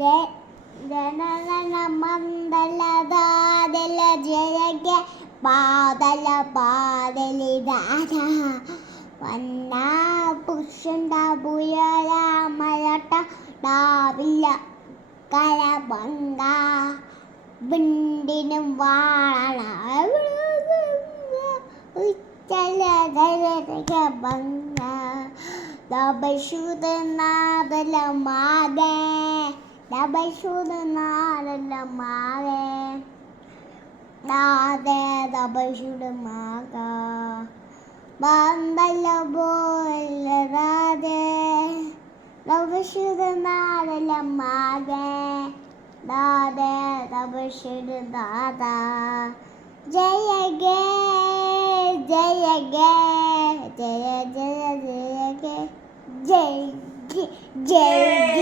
ജയ ജനന മന്ദലദാദല ജയഗ പാദല പാദലിദാദ വന്ന പുഷണ്ട പുയല മലട്ട ഡാവില്ല കലബംഗ ബിണ്ടിനും വാള ബംഗ ദബശുദനാദല മാദേ ദബശുദനാദല മാദേ ദാദേ ദബശുദമാക ബന്ദല ബോല ദാദേ ദബശുദനാദല മാദേ ദാദേ ദബശുദാദാ ജയ ഗേ ജയ ഗേ ജയ ജയ ജയ ഗേ ജയ ജയ